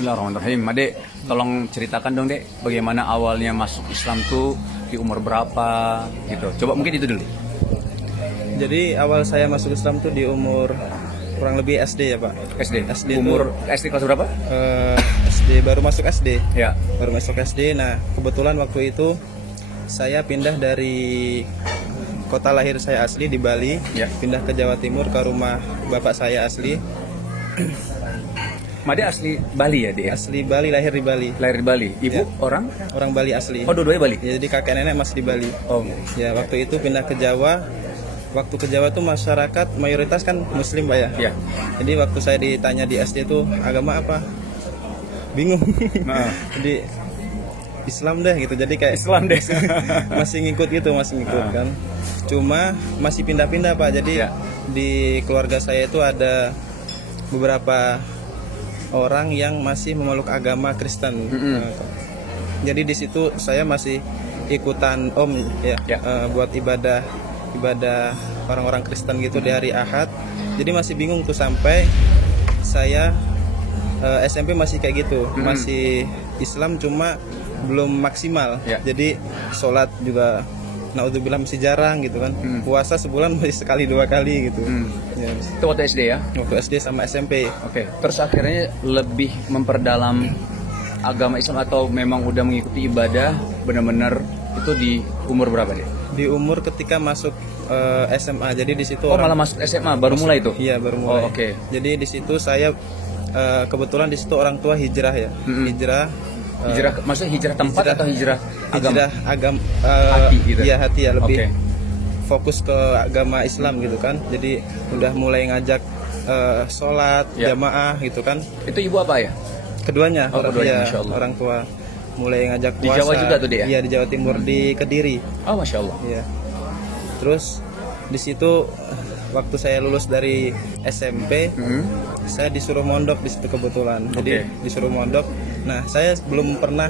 Bismillahirrahmanirrahim. Made, tolong ceritakan dong Dek, bagaimana awalnya masuk Islam tuh di umur berapa gitu. Coba mungkin itu dulu. Jadi awal saya masuk Islam tuh di umur kurang lebih SD ya Pak. SD umur tuh, SD kelas berapa? SD baru masuk SD. Ya. Baru masuk SD. Nah kebetulan waktu itu saya pindah dari kota lahir saya asli di Bali, ya. Pindah ke Jawa Timur ke rumah bapak saya asli. Made asli Bali ya dia? Asli Bali, lahir di Bali. Lahir di Bali. Ibu Ya. orang Bali asli. Oh, dua-duanya Bali. Ya, jadi kakek nenek masih di Bali. Oh. Ya waktu itu pindah ke Jawa. Waktu ke Jawa tuh masyarakat mayoritas kan Muslim Pak ya. Ya. Jadi waktu saya ditanya di SD tuh agama apa, bingung. Nah. Jadi Islam deh gitu. Jadi kayak Islam deh. masih ngikut kan. Cuma masih pindah-pindah Pak. Jadi Ya. di keluarga saya itu ada beberapa orang yang masih memeluk agama Kristen. Jadi di situ saya masih ikutan ya. Buat ibadah orang-orang Kristen gitu di hari Ahad. Jadi masih bingung tuh sampai saya SMP masih kayak gitu, masih Islam cuma belum maksimal. Ya. Jadi sholat juga naudzubillah masih jarang gitu kan. Puasa sebulan masih sekali dua kali gitu. Ya. Itu waktu SD ya? Waktu SD sama SMP. Oke. Terus akhirnya lebih memperdalam agama Islam atau memang udah mengikuti ibadah benar-benar itu di umur berapa deh? Di umur ketika masuk SMA. Jadi di situ malah masuk SMA baru mulai itu? Iya, baru mulai. Oh, oke. Jadi di situ saya kebetulan di situ orang tua hijrah ya. Hijrah maksudnya hijrah tempat atau hijrah agama? Hijrah agama hati gitu. Iya, hati ya, lebih Oke. fokus ke agama Islam gitu kan. Jadi udah mulai ngajak sholat jamaah gitu kan. Itu ibu apa ya? Keduanya, keduanya, Masya Allah. orang tua mulai ngajak puasa. Di Jawa juga tuh dia? Iya, di Jawa Timur, di Kediri. Oh, Masya Allah. Iya. Terus di situ waktu saya lulus dari SMP, saya disuruh mondok di situ kebetulan. Jadi disuruh mondok. Nah, saya belum pernah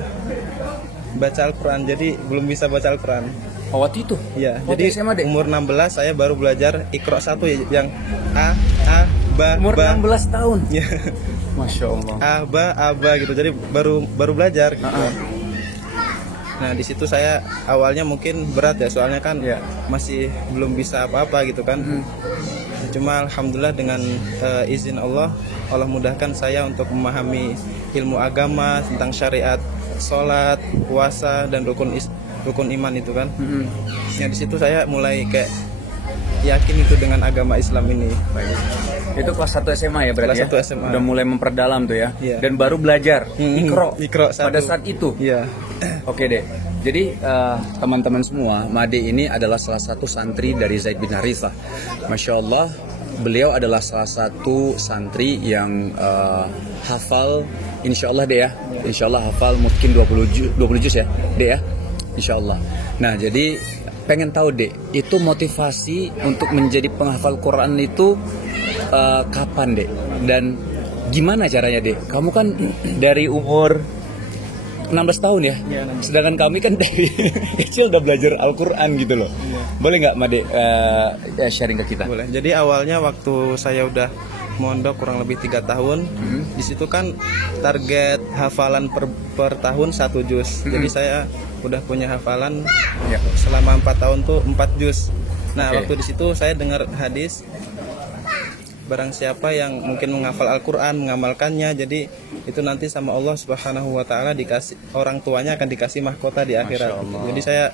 baca Al-Quran, jadi belum bisa baca Al-Quran. Oh, waktu itu? Iya. Waktu Jadi SMA deh? umur 16 saya baru belajar Iqra 1 yang A, ba, Umur ba. 16 tahun? Iya. Masya Allah. Aba gitu. Jadi baru belajar gitu. Nah, di situ saya awalnya mungkin berat ya, soalnya kan masih belum bisa apa-apa gitu kan. Cuma alhamdulillah dengan izin Allah mudahkan saya untuk memahami ilmu agama tentang syariat, sholat, puasa dan rukun iman itu kan. Ya di situ saya mulai kayak yakin itu dengan agama Islam ini. Baik. Itu kelas 1 SMA ya berarti? Kelas 1 SMA. Udah mulai memperdalam tuh ya. Iya. Dan baru belajar Iqra pada 1. saat itu. Iya. Oke deh. Jadi teman-teman semua, Made ini adalah salah satu santri dari Zaid bin Harithah. Masya Allah, beliau adalah salah satu santri yang hafal, insya Allah deh ya. Insya Allah hafal mungkin 20 juz ya, deh ya. Insya Allah. Nah jadi pengen tahu deh, itu motivasi untuk menjadi penghafal Quran itu kapan deh? Dan gimana caranya deh? Kamu kan dari umur 16 tahun ya? Sedangkan kami kan dari kecil udah belajar Al-Quran gitu loh. Boleh nggak Made sharing ke kita? Boleh. Jadi awalnya waktu saya udah mondok kurang lebih 3 tahun, di situ kan target hafalan per tahun 1 juz. Jadi saya udah punya hafalan selama 4 tahun tuh 4 juz. Nah waktu di situ saya dengar hadis, barang siapa yang mungkin menghafal Al-Quran, mengamalkannya, jadi itu nanti sama Allah Subhanahu wa Ta'ala dikasih, orang tuanya akan dikasih mahkota di akhirat. Jadi saya,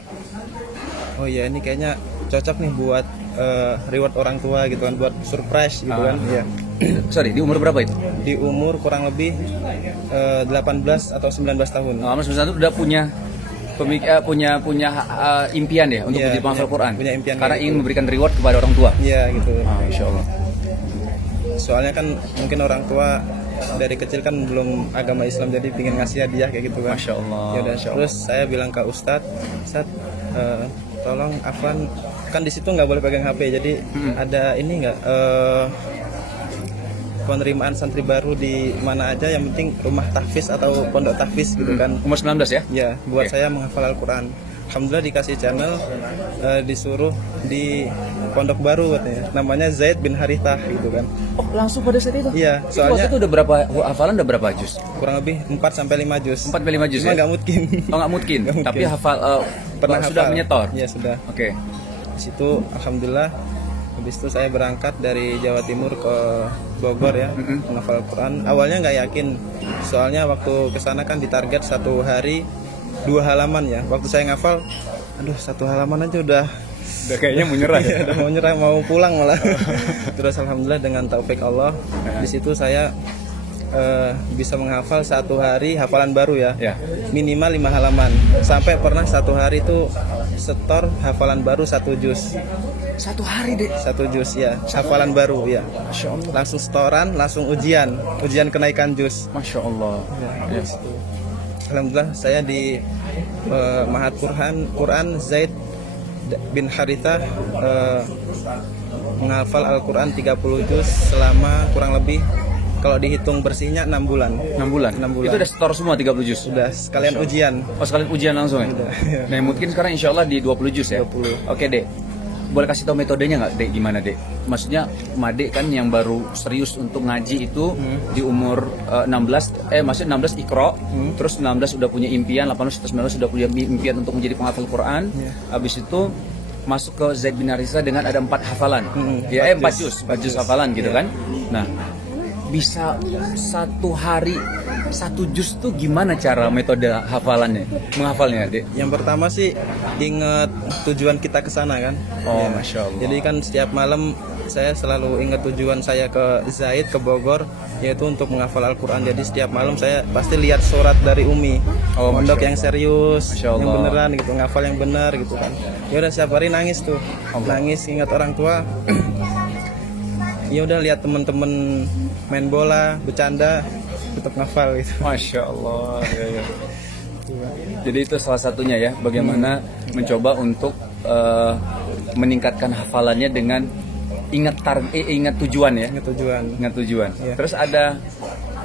oh ya ini kayaknya cocok nih buat reward orang tua gitu kan, buat surprise gitu kan. Ya. Sorry, di umur berapa itu? Di umur kurang lebih 18 atau 19 tahun. Mas Musa itu udah punya impian ya untuk menjadi penghafal Quran. Punya impian karena ingin memberikan reward kepada orang tua. Iya gitu. Insya Allah. Soalnya kan mungkin orang tua dari kecil kan belum agama Islam, jadi pingin ngasih hadiah kayak gitu kan. Masya Allah. Ya, terus saya bilang ke Ustadz, tolong Afwan, kan di situ nggak boleh pegang HP, jadi ada ini nggak penerimaan santri baru di mana aja, yang penting rumah tahfiz atau pondok tahfiz gitu kan. Umur 19 ya? Ya, buat saya menghafal Al-Quran. alhamdulillah dikasih channel, disuruh di pondok baru katanya, namanya Zaid bin Harithah gitu kan. Oh, langsung pada saat itu? Iya, soalnya itu udah berapa hafalan, udah berapa juz? Kurang lebih 4 sampai 5 juz. 4 sampai 5 juz Cuma ya? nggak mungkin. Oh, nggak mungkin. Tapi hafal Pernah sudah hafal. menyetor. Iya, sudah. Oke. Di situ alhamdulillah habis itu saya berangkat dari Jawa Timur ke Bogor ya, menghafal Quran. Awalnya nggak yakin, soalnya waktu kesana kan ditarget 1 hari 2 halaman ya. Waktu saya ngafal, aduh 1 halaman aja udah kayaknya mau nyerah ya. udah mau nyerah, mau pulang malah. Terus alhamdulillah dengan taufik Allah, di situ saya bisa menghafal 1 hari hafalan baru ya. Minimal 5 halaman. Sampai pernah 1 hari itu setor hafalan baru 1 juz. 1 hari deh. 1 juz ya, hafalan baru ya. Masya Allah. Langsung setoran, langsung ujian kenaikan juz. Masya Allah. Ya. Alhamdulillah saya di Mahat Quran Zaid bin Harithah menghafal Al-Quran 30 juz selama kurang lebih, kalau dihitung bersihnya 6 bulan. 6 bulan. Itu udah setor semua 30 juz. Sudah sekalian ujian. Oh, sekalian ujian langsung ya. Nah, mungkin sekarang insya Allah di 20 juz ya. 20. Oke, Dek. Boleh kasih tahu metodenya nggak, Dek? Gimana, Dek? Maksudnya Made kan yang baru serius untuk ngaji itu di umur 16, maksudnya 16 Iqra, terus 16 udah punya impian, 18 19 sudah punya impian untuk menjadi penghafal Quran. Habis itu masuk ke Zaid bin Harithah dengan ada 4 hafalan. 4 juz hafalan gitu kan. Nah, bisa 1 hari 1 juz tuh gimana cara metode hafalannya, menghafalnya, Dek? Yang pertama sih ingat tujuan kita ke sana kan. Oh, Masya Allah. Jadi kan setiap malam saya selalu ingat tujuan saya ke Zaid, ke Bogor, yaitu untuk menghafal Al-Quran. Jadi setiap malam saya pasti lihat surat dari Umi. Pondok yang serius, yang beneran gitu, ngafal yang benar gitu kan. Ya udah setiap hari nangis tuh. Nangis ingat orang tua. Ya udah lihat teman-teman main bola, bercanda, tetap ngafal gitu. Masya Allah. Ya. Jadi itu salah satunya ya, bagaimana mencoba untuk meningkatkan hafalannya dengan ingat tujuan ya. Ingat tujuan. Ya. Terus ada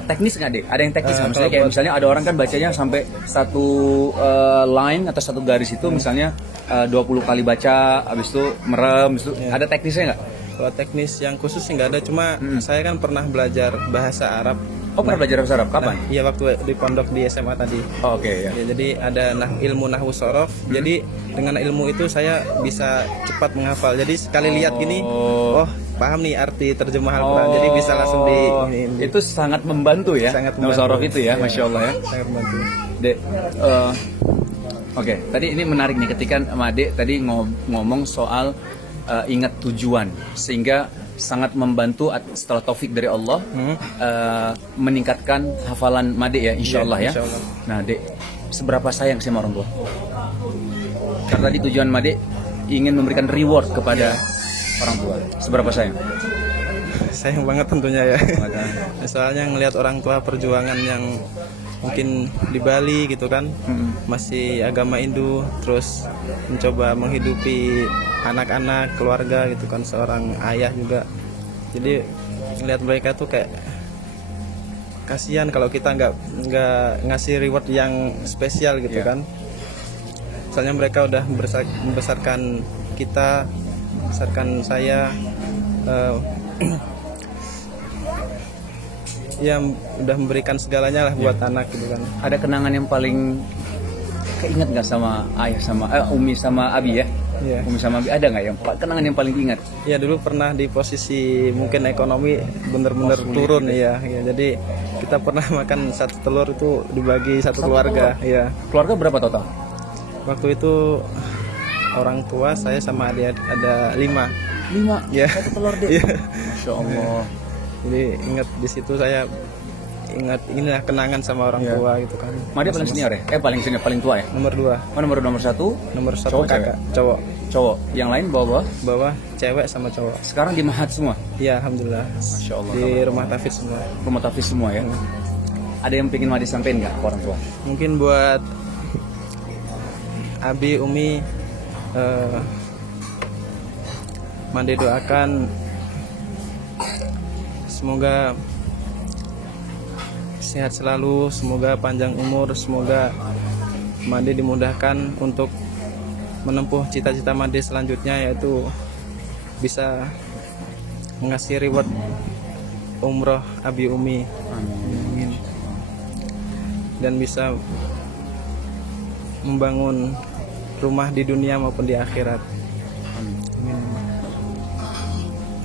teknis nggak, Dek? Ada yang teknis nggak? Misalnya kayak misalnya ada orang kan bacanya sampai 1 line atau 1 garis itu misalnya 20 kali baca, habis itu merem, habis itu ada teknisnya nggak? Kalau teknis yang khusus sih nggak ada, cuma saya kan pernah belajar bahasa Arab. Oh, pernah belajar bahasa Arab? Kapan? Iya, waktu di pondok di SMA tadi. Oh, oke, ya. Jadi ada ilmu nahwu sorof. Jadi dengan ilmu itu saya bisa cepat menghafal. Jadi sekali lihat gini, oh paham nih arti terjemah Al-Quran. Jadi bisa langsung Itu sangat membantu ya. Sangat nahwu sorof itu ya, Masya Allah ya. Sangat membantu. Dek, oke, tadi ini menarik nih ketika Made tadi ngomong soal ingat tujuan, sehingga sangat membantu setelah taufik dari Allah meningkatkan hafalan Made ya, insya Allah ya. Insya Allah. Nah, Dek, seberapa sayang sama orang tua? Karena tadi tujuan Made ingin memberikan reward kepada orang tua. Seberapa sayang? Sayang banget tentunya ya. Soalnya ngelihat orang tua perjuangan yang mungkin di Bali gitu kan, masih agama Hindu, terus mencoba menghidupi anak-anak, keluarga gitu kan, seorang ayah juga. Jadi ngelihat mereka tuh kayak kasihan kalau kita nggak ngasih reward yang spesial gitu kan. Soalnya mereka udah membesarkan kita, membesarkan saya, yang udah memberikan segalanya lah buat anak gitu kan. Ada kenangan yang paling keinget nggak sama ayah sama Umi sama Abi ya? Umi sama Abi, ada nggak yang kenangan yang paling diingat? Ya dulu pernah di posisi mungkin ekonomi bener-bener turun ya. Jadi kita pernah makan 1 telur itu dibagi 1 keluarga. Ya. Keluarga berapa total? Waktu itu orang tua saya sama adik ada 5. 5? Ya. 1 telur deh. Masya Allah. Jadi ingat di situ saya ingat inilah kenangan sama orang tua gitu kan. Made paling senior ya? Paling senior, paling tua ya? Nomor 2. Oh, nomor 1? Nomor 1 cowok, kakak, cowok. Cowok. Yang lain bawah? Bawah cewek sama cowok. Sekarang di Mahat semua? Iya, alhamdulillah. Masya Allah. Di rumah tahfidz semua. Rumah tahfidz semua ya? Ada yang pengen Made sampein nggak ke orang tua? Mungkin buat Abi, Umi, Made doakan semoga sehat selalu, semoga panjang umur, semoga Made dimudahkan untuk menempuh cita-cita Made selanjutnya, yaitu bisa mengasih reward umroh Abi Umi. Amin. Dan bisa membangun rumah di dunia maupun di akhirat. Amin.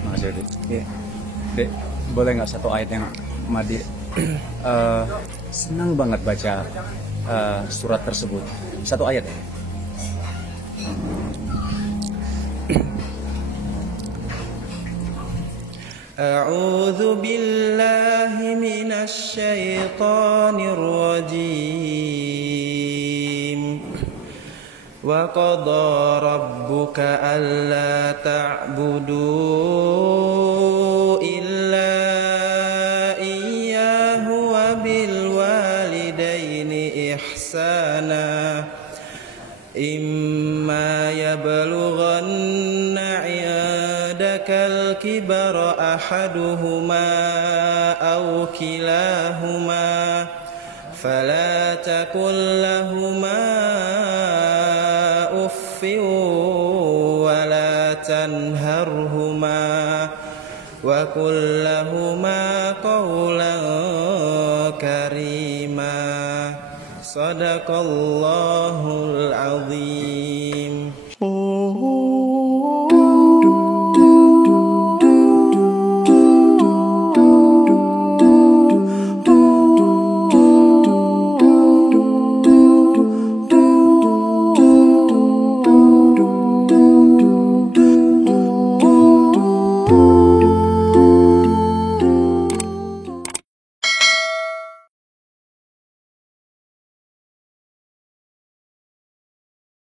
Makasih, Dek. Ya. Dek, boleh nggak satu ayat yang Made senang banget baca surat tersebut? Satu ayat ya? A'udzu billahi minasy syaithanir rajim. Wa qada rabbuka alla ta'budu illa iyyahu wa bil walidaini ihsana. Imma yablughanna 'indakal kibara ahaduhuma aw kilahuma fala taqul lahumā uffin wa la tanharhumā wa qul lahumā qawlan karimā. Shadaqallahul